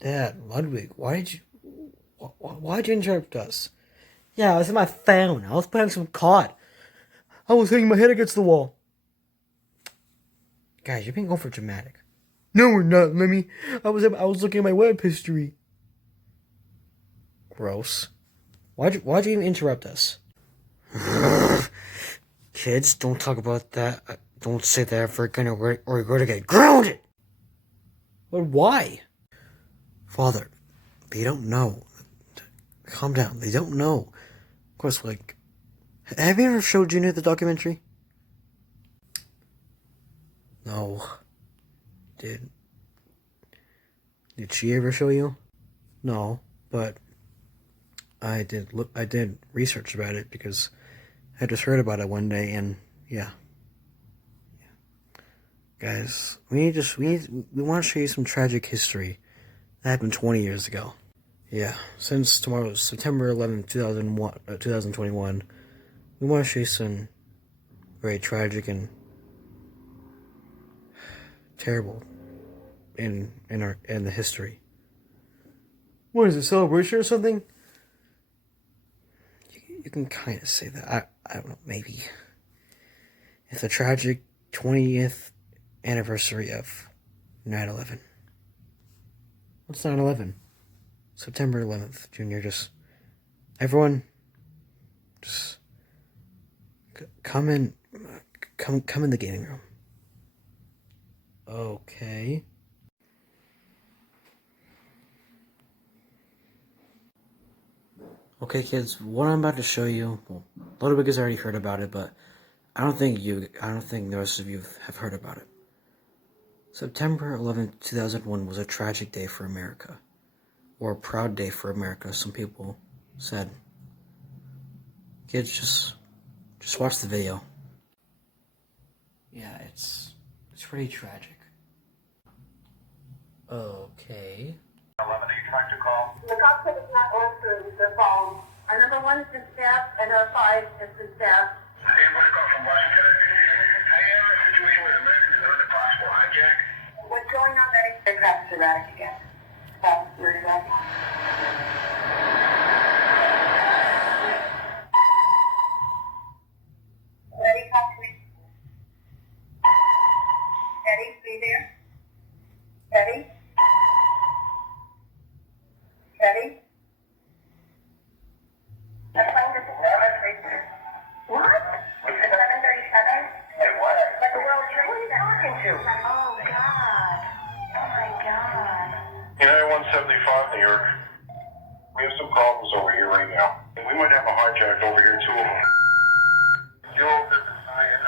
Dad, Ludwig, why'd you interrupt us? Yeah, I was on my phone. I was playing some COD. I was hitting my head against the wall. Guys, you're being over dramatic. No, we're not, Lemmy. I was looking at my web history. Gross. Why'd you even interrupt us? Kids, don't talk about that. Don't say that ever again, or you're going to get grounded. But why? Father, they don't know. Calm down. They don't know. Of course, like, have you ever showed Junior the documentary? No. Did she ever show you? No, but I did research about it because I just heard about it one day, and yeah. Guys, we want to show you some tragic history that happened 20 years ago. Yeah, since tomorrow is September 11th, 2021, we want to show you some very tragic and terrible in the history. What is it, celebration or something? You can kind of say that. I don't know, maybe. It's a tragic 20th anniversary of 9/11. What's 9/11? September 11th, Junior. Everyone, just come in the gaming room. Okay. Okay, kids, what I'm about to show you, well, Ludwig has already heard about it, but I don't think the rest of you have heard about it. September 11th, 2001 was a tragic day for America. Or a proud day for America, some people said. Kids, just watch the video. Yeah, it's pretty tragic. Okay. 11, are you trying to call? The cockpit is not answering the phone. Our number 1 is the staff, and our 5 is the staff. Anybody call from Washington? I am in a situation with Americans under possible hijack. What's going on, Betty? The craft's erratic again. Stop, we're erratic. Betty, talk to me. Betty, are you there? Betty? Betty? The phone is 1137. What? It's 1137? Hey, what? Like the World Trade Center. Talking to? Oh, God. Oh, my God. United 175, New York. We have some problems over here right now. We might have a hijack over here, 2 of them. Joe, this is Ryan.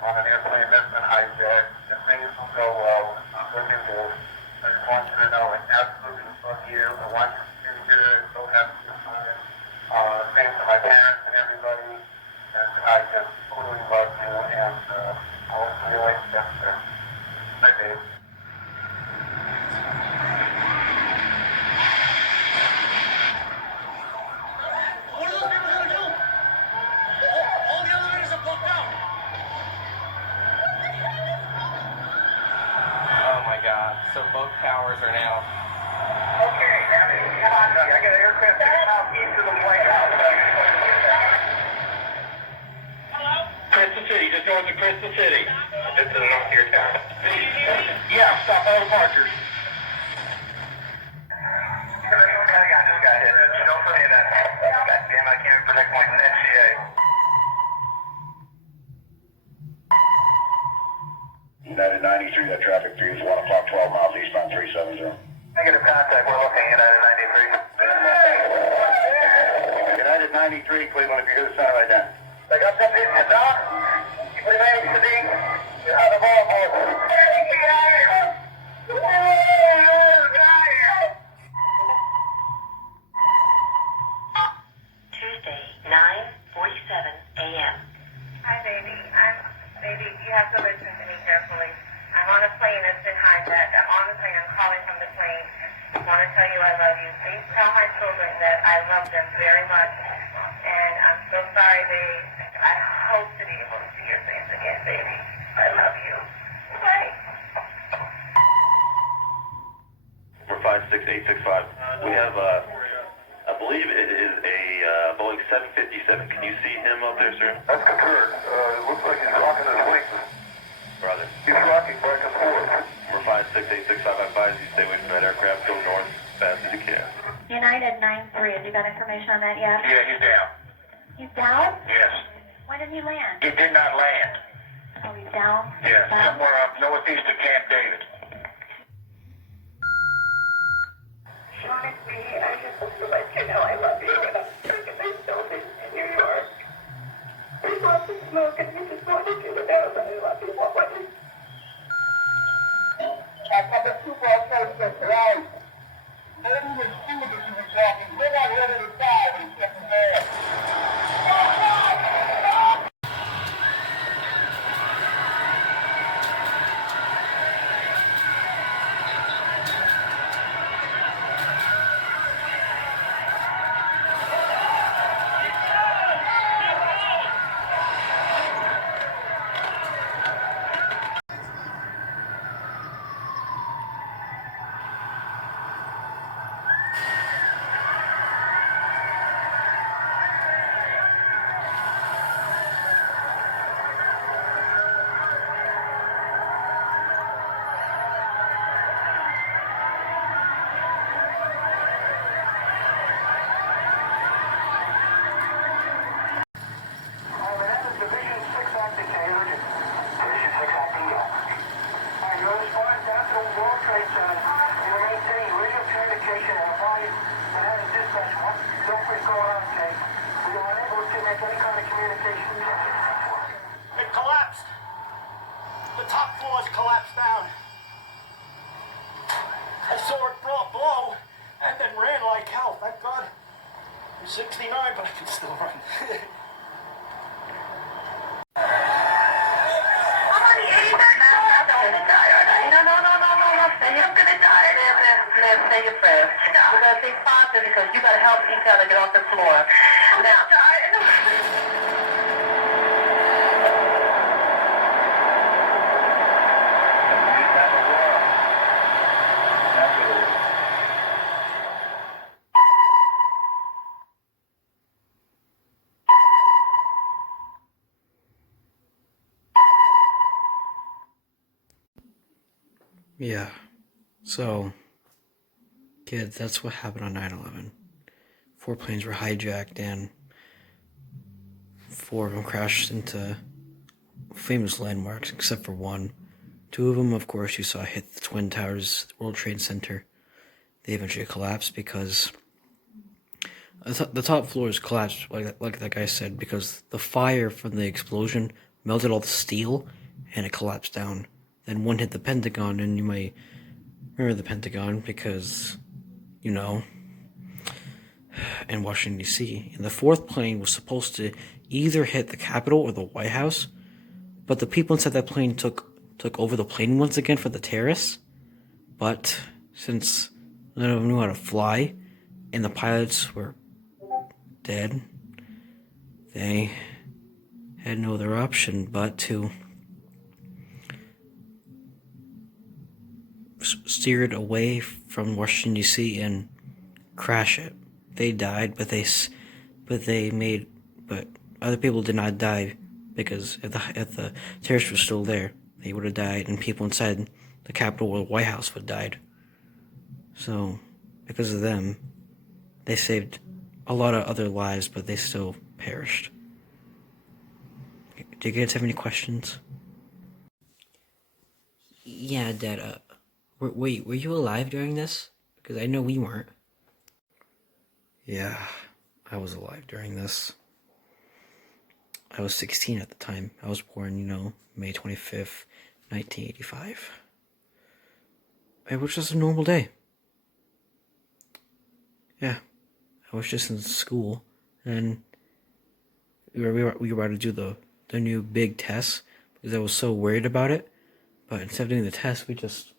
On an airplane that's been hijacked. If things don't go well, what do you do? I just want you to know, and absolutely fuck you. I want you to do good. Don't have a good time. Thanks to my parents and everybody. And I just totally love you. And I will see you later. Bye, Dave. What are those people gonna do? All the other leaders are blocked out. Oh my god. So both towers are now. Okay, Abby, come on. I got an aircraft southeast of the White House. Hello? Crystal City, just north of Crystal City. This is north of your town. Yeah, stop all the markers. I just got hit. Don't say that. God damn, I can't protect my NCA. United 93, that traffic view is 1 o'clock, 12 miles eastbound 370. Negative contact, we're looking at United 93. United 93, Cleveland, if you hear the sound right now. Pick up that business, huh? You remain to be out of all Tuesday, 9:47 a.m. Hi, baby. Baby, you have to listen to me carefully. I'm on a plane that's been hijacked. I'm on the plane. I'm calling from the plane. I want to tell you I love you. Please tell my children that I love them very much. And I'm so sorry, babe. I hope to be able to see your face again, baby. I love you. Bye. For 5 56865. We have, I believe it is a Boeing 757. Can you see him up there, sir? That's confirmed. Looks like he's rocking his wings. Brother. He's rocking back and forth. Number 56865, I advise you stay away from that aircraft. Go north as fast as you can. United 93, have you got information on that yet? Yeah, he's down. He's down? Yes. When did he land? He did not land. Oh, he's down? Yeah, Down? somewhere up northeast of Camp David. Sean, it's me. I just want to let you know I love you, and I'm stuck in this building in New York. There's lots of smoke, and we just wanted you to know that I love you. What was it? I got the super outside right. Maybe the food that you were talking, we're not ready to die when it's getting bad. It collapsed. The top floors collapsed down. I saw it blow and then ran like hell. Thank God. I'm 69, but I can still run. Say your prayers. We're going to think positive because you got to help each other get off the floor. Now, Yeah. So, kids, that's what happened on 9/11. 4 planes were hijacked and 4 of them crashed into famous landmarks, except for one. 2 of them, of course, you saw hit the Twin Towers, the World Trade Center. They eventually collapsed because the top floors collapsed, like that guy said, because the fire from the explosion melted all the steel and it collapsed down. Then one hit the Pentagon, and you might remember the Pentagon because, you know, in Washington, D.C. And the 4th plane was supposed to either hit the Capitol or the White House, but the people inside that plane took over the plane once again for the terrorists. But since none of them knew how to fly, and the pilots were dead, they had no other option but to steer it away from Washington, D.C. and crash it. They died, but other people did not die, because if the terrorists were still there, they would have died, and people inside the Capitol or the White House would have died. So, because of them, they saved a lot of other lives, but they still perished. Do you guys have any questions? Yeah, Dad, were you alive during this? Because I know we weren't. Yeah, I was alive during this. I was 16 at the time. I was born, May 25th, 1985. It was just a normal day. Yeah, I was just in school, and we were about to do the new big test, because I was so worried about it. But instead of doing the test, because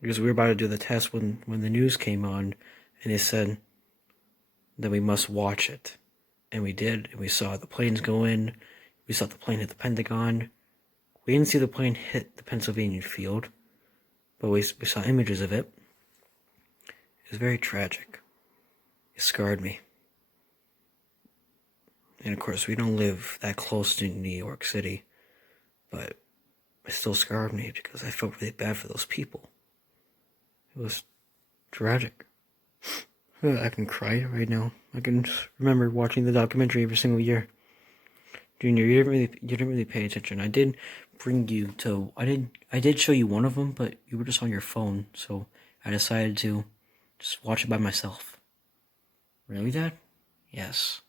we were about to do the test when the news came on, and they said that we must watch it. And we did, and we saw the planes go in, we saw the plane hit the Pentagon. We didn't see the plane hit the Pennsylvania field, but we saw images of it. It was very tragic. It scarred me. And of course, we don't live that close to New York City, but it still scarred me because I felt really bad for those people. It was tragic. I can cry right now. I can remember watching the documentary every single year. Junior, you didn't really pay attention. I did bring you to. I did show you one of them, but you were just on your phone, so I decided to just watch it by myself. Really, Dad? Yes.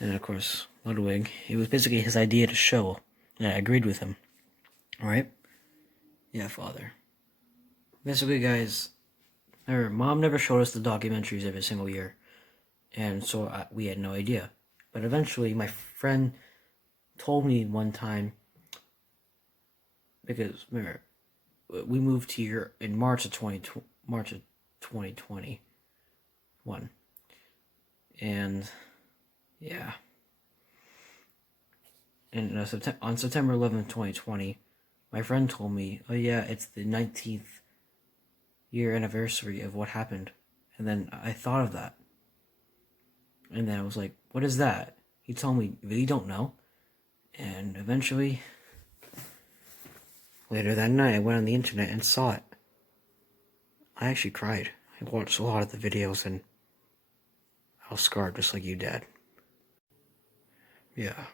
And of course, Ludwig. It was basically his idea to show, and I agreed with him. All right? Yeah, Father. Basically, guys. Mom never showed us the documentaries every single year, and so we had no idea. But eventually, my friend told me one time, because remember, we moved here in March of 2021, and yeah, and on September 11th, 2020, my friend told me, "Oh yeah, it's the 19th." year anniversary of what happened. And then I thought of that. And then I was like, what is that? He told me, you really don't know? And eventually, later that night, I went on the internet and saw it. I actually cried. I watched a lot of the videos and I was scarred just like you, Dad. Yeah.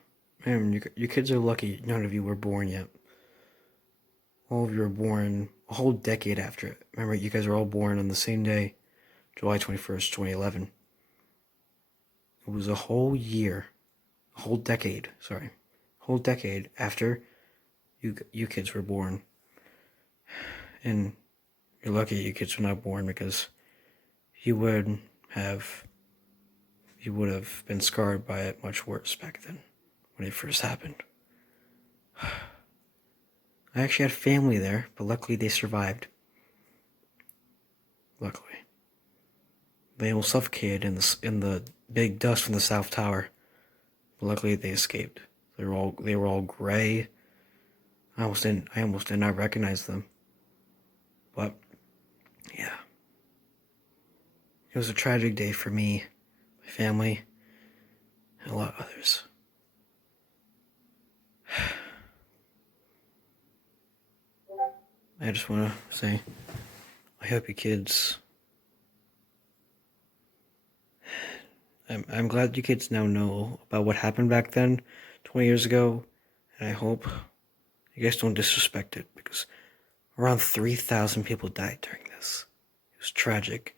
Man, your kids are lucky none of you were born yet. All of you were born a whole decade after it. Remember, you guys were all born on the same day, July 21st, 2011. It was a whole year, a whole decade after you kids were born. And you're lucky you kids were not born because you would have been scarred by it much worse back then when it first happened. I actually had family there, but luckily they survived. Luckily. They almost suffocated in the big dust from the South Tower. But luckily they escaped. They were all gray. I almost did not recognize them. But yeah. It was a tragic day for me, my family, and a lot of others. I just want to say, I hope you kids... I'm glad you kids now know about what happened back then, 20 years ago, and I hope you guys don't disrespect it, because around 3,000 people died during this. It was tragic.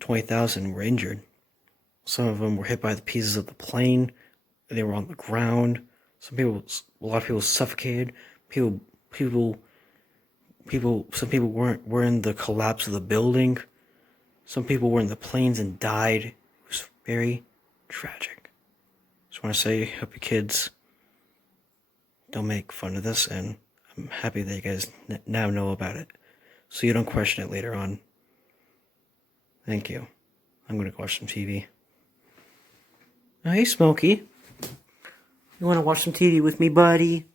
20,000 were injured. Some of them were hit by the pieces of the plane. They were on the ground. A lot of people suffocated. Some people were in the collapse of the building. Some people were in the planes and died. It was very tragic. Just want to say, hope you kids don't make fun of this, and I'm happy that you guys now know about it, so you don't question it later on. Thank you. I'm gonna watch some TV. Hey, Smokey. You wanna watch some TV with me, buddy?